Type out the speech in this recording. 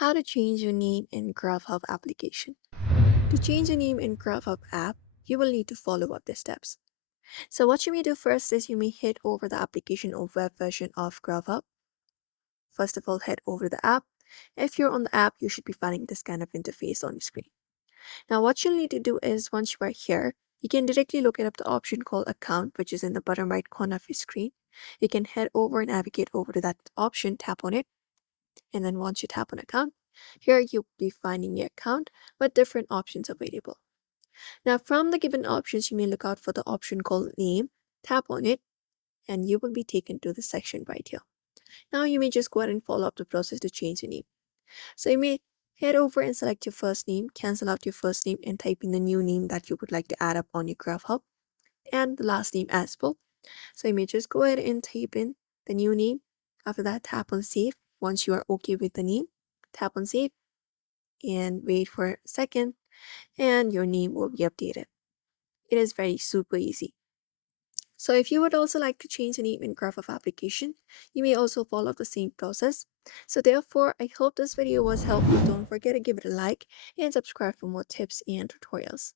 How to change your name in Grubhub application. To change your name in Grubhub app, you will need to follow up the steps. So what you may do first is you may head over the application or web version of Grubhub. First of all, head over the app. If you're on the app, you should be finding this kind of interface on your screen. Now what you'll need to do is once you are here, you can directly look up the option called account, which is in the bottom right corner of your screen. You can head over and navigate over to that option, tap on it, and then once you tap on account, here you'll be finding your account with different options available. Now from the given options, you may look out for the option called name, tap on it, and you will be taken to the section right here. Now you may just go ahead and follow up the process to change your name. So you may head over and select your first name, cancel out your first name and type in the new name that you would like to add up on your Grubhub and the last name as well. So you may just go ahead and type in the new name. After that, tap on save. Once you are okay with the name, tap on save and wait for a second and your name will be updated. It is very super easy. So if you would also like to change the name in Graph application, you may also follow the same process. So therefore, I hope this video was helpful. Don't forget to give it a like and subscribe for more tips and tutorials.